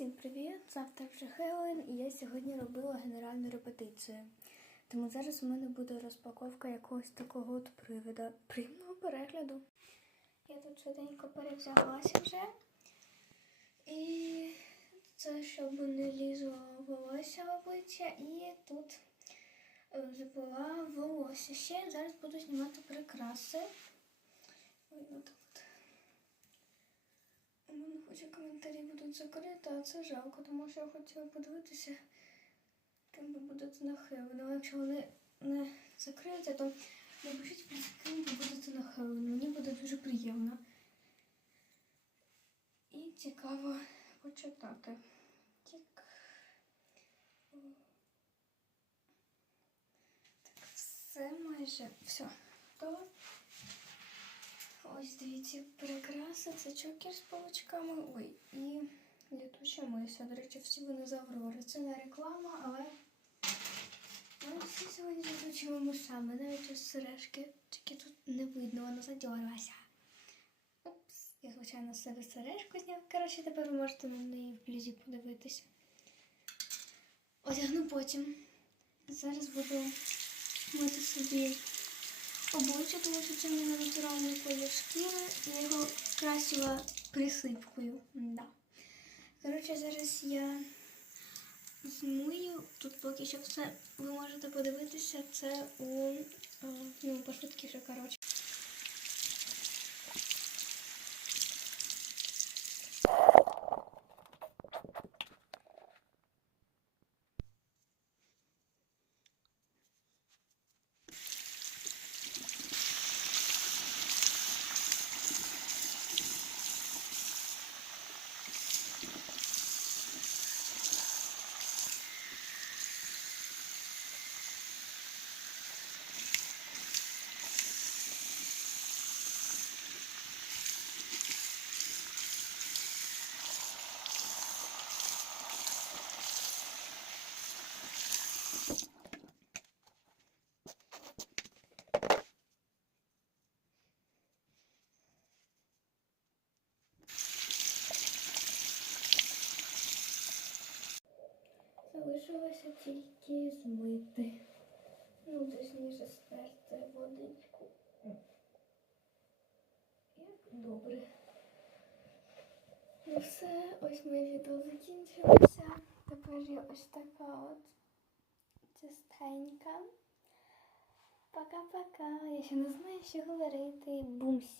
Всім привіт! Завтра вже Хеллоуін і я сьогодні робила генеральну репетицію. Тому зараз у мене буде розпаковка якогось такого от привида. Приємного перегляду. Я тут швиденько перевзяглася вже. І це щоб не лізло волосся в обличчя. І тут е, забула волосся. Ще зараз буду знімати прикраси. Ой, отак от. У мене хоч і коментарі будуть закриті, а це жалко, тому що я хотіла подивитися, ким ви будете нахилені. Але якщо вони не закриються, то напишіть, ким ви будете нахилені. Мені буде дуже приємно. І цікаво почитати. Тік. Так, все майже все. Готово. Дивіться, прикраси, це чокер з паличками. Ой, і літуча миша. До речі, всі вони з Аврори. Це не реклама, але вони всі сьогодні з літучими мишами. Навіть ось сережки. Тільки тут не видно, вона задьорилася. Упс, я, звичайно, себе сережку зняв. Коротше, тепер ви можете на неї в блізі подивитися. Одягну потім. Зараз буду мити собі обличчя, тому що це в мене натуральний колір шкіри. Я його красила присипкою. Да. Коротше, зараз я змию. Тут поки що все ви можете подивитися. Це у е, ну, пошвидкіше, коротше. Залишилося тільки змити. Ну, точніше, стерти водичку. Як добре. Ну все, ось моє відео закінчилося. Тепер я ось така от чистенька. Пока-пока. Я ще не знаю, що говорити. Бумсь.